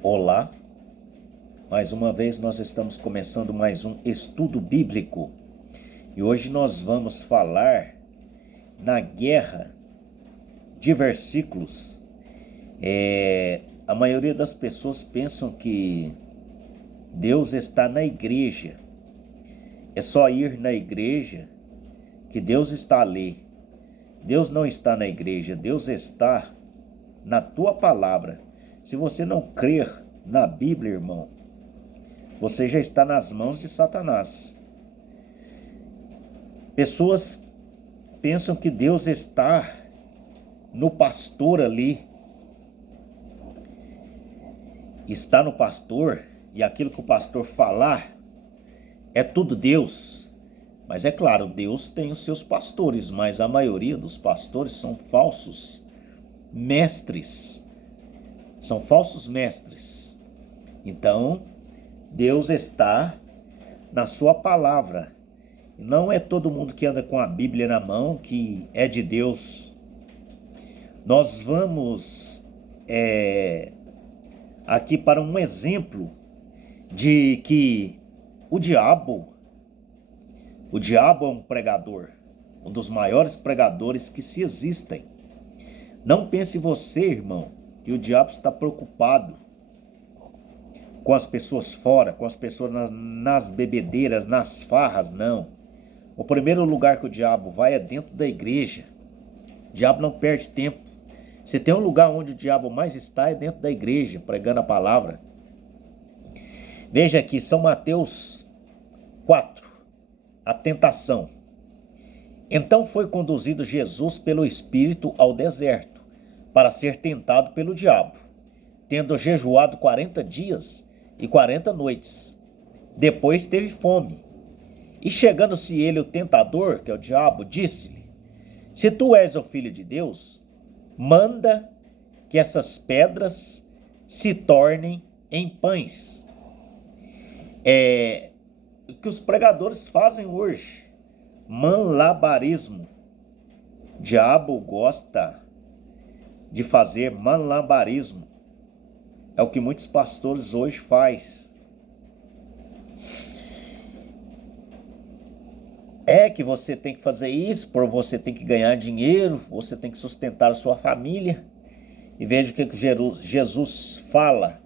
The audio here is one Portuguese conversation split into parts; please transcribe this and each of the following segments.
Olá, mais uma vez nós estamos começando mais um estudo bíblico e hoje nós vamos falar na guerra de versículos. A maioria das pessoas pensam que Deus está na igreja, é só ir na igreja que Deus está ali. Deus não está na igreja, Deus está na tua palavra. Se você não crer na Bíblia, irmão, você já está nas mãos de Satanás. Pessoas pensam que Deus está no pastor ali. Está no pastor e aquilo que o pastor falar é tudo Deus. Mas é claro, Deus tem os seus pastores, mas a maioria dos pastores são falsos mestres. São falsos mestres. Então, Deus está na sua palavra. Não é todo mundo que anda com a Bíblia na mão que é de Deus. Nós vamos aqui para um exemplo de que o diabo é um pregador, um dos maiores pregadores que se existem. Não pense você, irmão, que o diabo está preocupado com as pessoas fora, com as pessoas nas bebedeiras, nas farras, não. O primeiro lugar que o diabo vai é dentro da igreja. O diabo não perde tempo. Se tem um lugar onde o diabo mais está, é dentro da igreja, pregando a palavra. Veja aqui, São Mateus 4, a tentação. Então foi conduzido Jesus pelo Espírito ao deserto, para ser tentado pelo diabo, tendo jejuado 40 dias e 40 noites. Depois teve fome. E chegando-se ele, o tentador, que é o diabo, disse-lhe: Se tu és o filho de Deus, manda que essas pedras se tornem em pães. É o que os pregadores fazem hoje. Malabarismo. O diabo gosta de fazer malabarismo. É o que muitos pastores hoje fazem. É que você tem que fazer isso, por você tem que ganhar dinheiro, você tem que sustentar a sua família. E veja o que Jesus fala.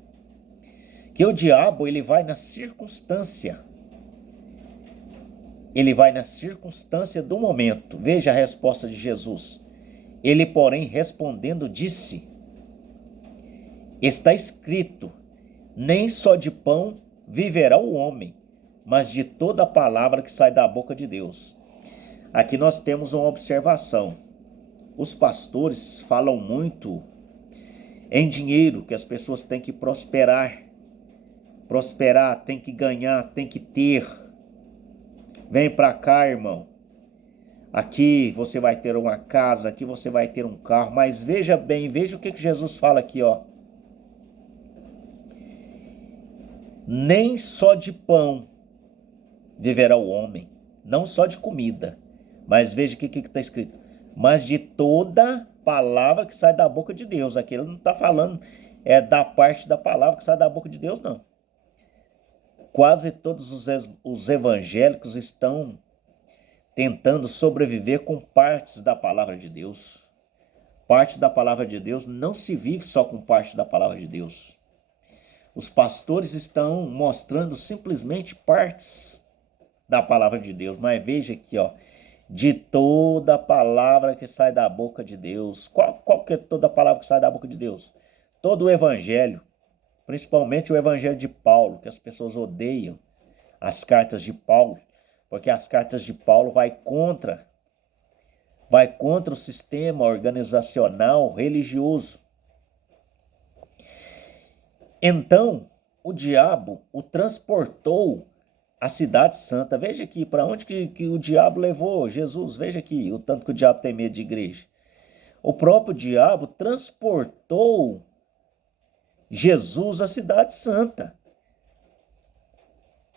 Que o diabo, ele vai na circunstância. Ele vai na circunstância do momento. Veja a resposta de Jesus. Ele, porém, respondendo, disse: Está escrito, nem só de pão viverá o homem, mas de toda a palavra que sai da boca de Deus. Aqui nós temos uma observação. Os pastores falam muito em dinheiro, que as pessoas têm que prosperar. Prosperar, tem que ganhar, tem que ter. Vem para cá, irmão. Aqui você vai ter uma casa, aqui você vai ter um carro. Mas veja bem, veja o que Jesus fala aqui, ó. Nem só de pão viverá o homem, não só de comida. Mas veja o que está escrito. Mas de toda palavra que sai da boca de Deus. Aqui ele não está falando da parte da palavra que sai da boca de Deus, não. Quase todos os evangélicos estão tentando sobreviver com partes da palavra de Deus. Parte da palavra de Deus não se vive só com parte da palavra de Deus. Os pastores estão mostrando simplesmente partes da palavra de Deus. Mas veja aqui, ó. De toda a palavra que sai da boca de Deus. Qual que é toda a palavra que sai da boca de Deus? Todo o evangelho. Principalmente o evangelho de Paulo, que as pessoas odeiam as cartas de Paulo, porque as cartas de Paulo vai contra o sistema organizacional religioso. Então, o diabo o transportou à cidade santa. Veja aqui, para onde que o diabo levou Jesus? Veja aqui, o tanto que o diabo tem medo de igreja. O próprio diabo transportou Jesus à cidade santa.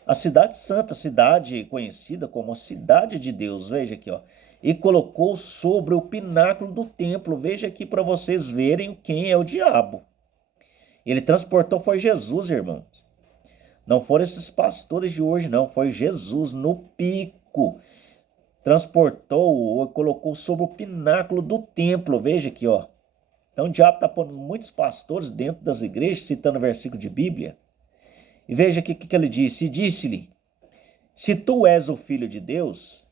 A cidade santa, cidade conhecida como a cidade de Deus, veja aqui, ó. E colocou sobre o pináculo do templo. Veja aqui para vocês verem quem é o diabo. Ele transportou foi Jesus, irmãos. Não foram esses pastores de hoje, não. Foi Jesus no pico. Transportou, colocou sobre o pináculo do templo. Veja aqui, ó. Então o diabo está pondo muitos pastores dentro das igrejas, citando versículo de Bíblia. E veja aqui o que ele disse. E disse-lhe, se tu és o filho de Deus,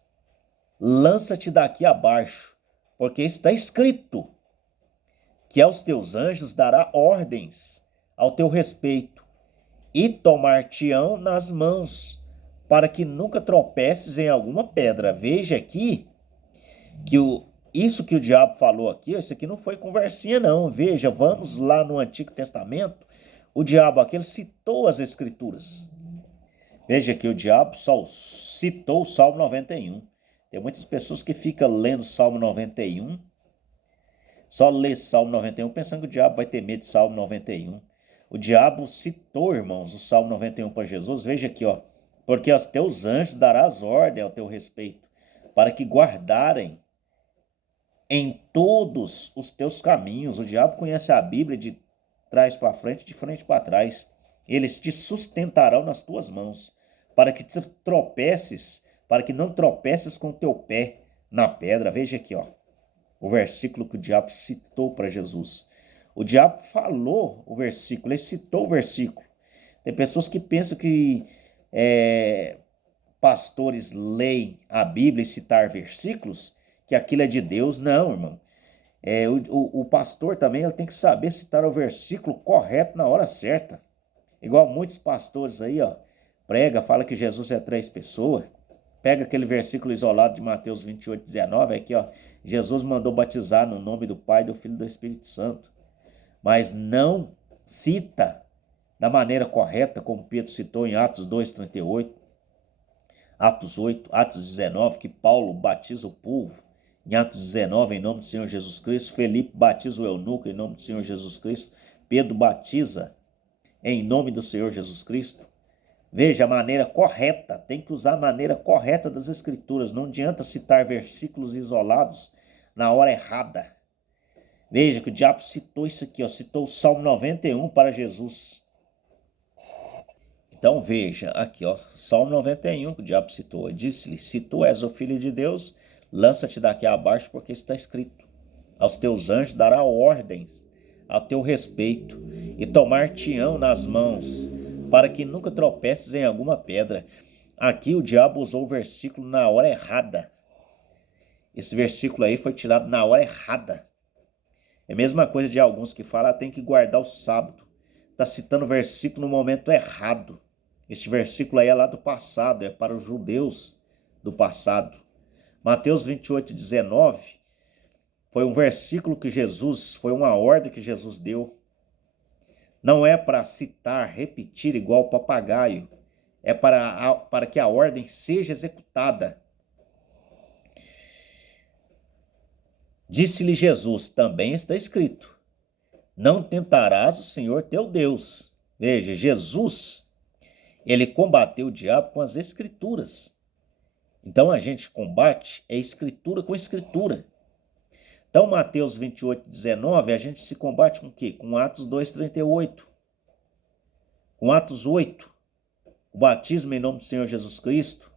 lança-te daqui abaixo, porque está escrito que aos teus anjos dará ordens ao teu respeito e tomar-te-ão nas mãos, para que nunca tropeces em alguma pedra. Veja aqui que isso que o diabo falou aqui, isso aqui não foi conversinha não. Veja, vamos lá no Antigo Testamento, o diabo aqui ele citou as escrituras. Veja que o diabo só citou o Salmo 91. Tem muitas pessoas que ficam lendo o Salmo 91, só lê Salmo 91 pensando que o diabo vai ter medo de Salmo 91. O diabo citou, irmãos, o Salmo 91 para Jesus. Veja aqui, ó. Porque aos teus anjos darás ordem ao teu respeito, para que guardarem em todos os teus caminhos. O diabo conhece a Bíblia de trás para frente, de frente para trás. Eles te sustentarão nas tuas mãos, para que tropeces, para que não tropeces com o teu pé na pedra. Veja aqui, ó, o versículo que o diabo citou para Jesus. O diabo falou o versículo, ele citou o versículo. Tem pessoas que pensam que pastores leem a Bíblia e citar versículos, que aquilo é de Deus. Não, irmão. O pastor também ele tem que saber citar o versículo correto na hora certa. Igual muitos pastores aí, ó, prega, fala que Jesus é 3 pessoas. Pega aquele versículo isolado de Mateus 28:19, aqui, ó. Jesus mandou batizar no nome do Pai, do Filho e do Espírito Santo. Mas não cita da maneira correta, como Pedro citou em Atos 2:38, Atos 8, Atos 19, que Paulo batiza o povo. Em Atos 19, em nome do Senhor Jesus Cristo. Felipe batiza o eunuco em nome do Senhor Jesus Cristo. Pedro batiza em nome do Senhor Jesus Cristo. Veja a maneira correta, tem que usar a maneira correta das escrituras. Não adianta citar versículos isolados na hora errada. Veja que o diabo citou isso aqui, ó, citou o Salmo 91 para Jesus. Então veja aqui, ó, Salmo 91 que o diabo citou. Disse-lhe, se tu és o filho de Deus, lança-te daqui abaixo, porque está escrito, aos teus anjos dará ordens ao teu respeito, e tomar-te-ão nas mãos, para que nunca tropeces em alguma pedra. Aqui o diabo usou o versículo na hora errada. Esse versículo aí foi tirado na hora errada. É a mesma coisa de alguns que falam, tem que guardar o sábado. Está citando o versículo no momento errado. Este versículo aí é lá do passado, é para os judeus do passado. Mateus 28:19 foi um versículo que Jesus, foi uma ordem que Jesus deu. Não é para citar, repetir igual papagaio. É para que a ordem seja executada. Disse-lhe Jesus, também está escrito, não tentarás o Senhor teu Deus. Veja, Jesus, ele combateu o diabo com as escrituras. Então a gente combate escritura com escritura. Então Mateus 28:19 a gente se combate com o quê? Com Atos 2:38. Com Atos 8. O batismo em nome do Senhor Jesus Cristo.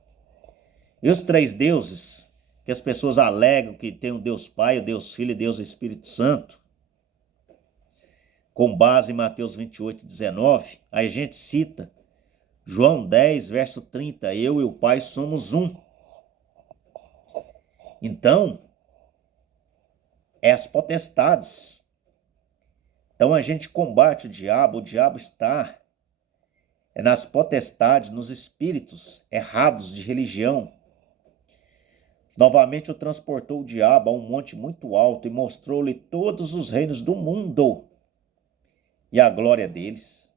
E os 3 deuses que as pessoas alegam que tem o Deus Pai, o Deus Filho e Deus Espírito Santo. Com base em Mateus 28:19, a gente cita João 10, verso 30, eu e o Pai somos um. Então, as potestades. Então a gente combate o diabo está nas potestades, nos espíritos errados de religião. Novamente o transportou o diabo a um monte muito alto e mostrou-lhe todos os reinos do mundo e a glória deles.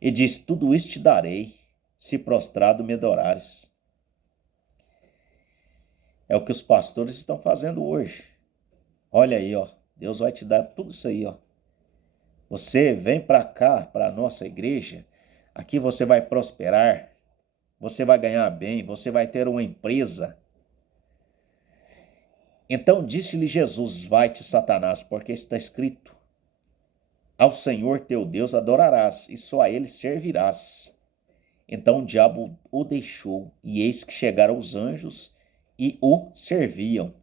E disse, tudo isso te darei, se prostrado me adorares. É o que os pastores estão fazendo hoje. Olha aí, ó, Deus vai te dar tudo isso aí, ó. Você vem para cá, para a nossa igreja, aqui você vai prosperar, você vai ganhar bem, você vai ter uma empresa. Então disse-lhe Jesus, vai-te Satanás, porque está escrito, Ao Senhor teu Deus adorarás, e só a ele servirás. Então o diabo o deixou, e eis que chegaram os anjos e o serviam.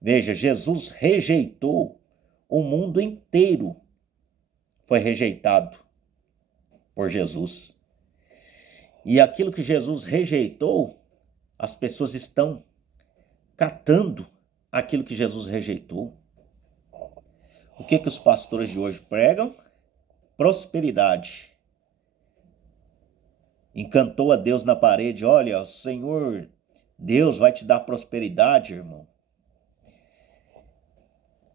Veja, Jesus rejeitou o mundo inteiro, foi rejeitado por Jesus. E aquilo que Jesus rejeitou, as pessoas estão catando aquilo que Jesus rejeitou. O que os pastores de hoje pregam? Prosperidade. Encantou a Deus na parede, olha, o Senhor, Deus vai te dar prosperidade, irmão.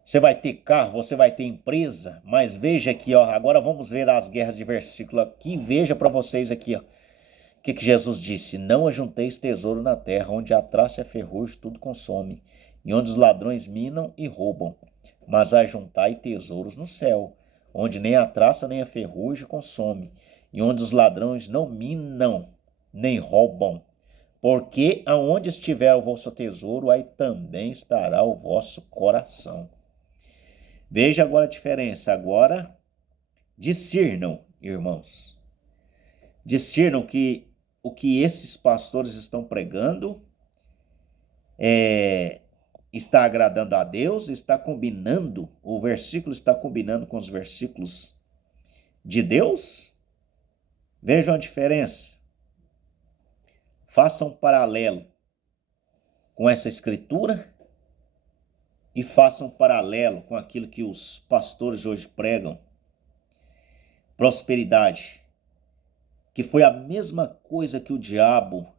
Você vai ter carro, você vai ter empresa, mas veja aqui, ó, agora vamos ver as guerras de versículo aqui, veja para vocês aqui, ó. O que Jesus disse? Não ajunteis tesouro na terra, onde a traça e a ferrugem tudo consome, e onde os ladrões minam e roubam, mas ajuntai tesouros no céu, onde nem a traça nem a ferrugem consome, e onde os ladrões não minam nem roubam. Porque aonde estiver o vosso tesouro, aí também estará o vosso coração. Veja agora a diferença. Agora, discernam, irmãos. Discernam que o que esses pastores estão pregando está agradando a Deus, está combinando, o versículo está combinando com os versículos de Deus. Vejam a diferença. Façam um paralelo com essa escritura e façam um paralelo com aquilo que os pastores hoje pregam. Prosperidade, que foi a mesma coisa que o diabo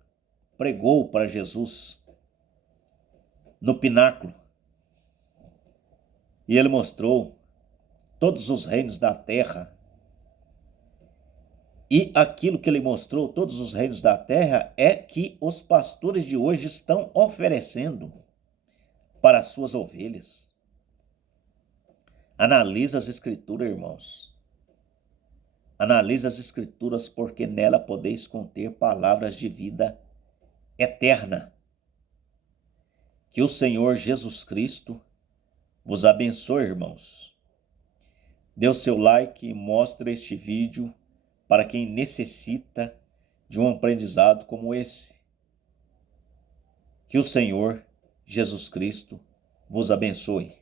pregou para Jesus no pináculo. E ele mostrou todos os reinos da terra. E aquilo que ele mostrou, todos os reinos da terra, é que os pastores de hoje estão oferecendo para as suas ovelhas. Analisa as escrituras, irmãos. Analisa as escrituras, porque nela podeis conter palavras de vida eterna. Que o Senhor Jesus Cristo vos abençoe, irmãos. Dê o seu like e mostre este vídeo para quem necessita de um aprendizado como esse. Que o Senhor Jesus Cristo vos abençoe.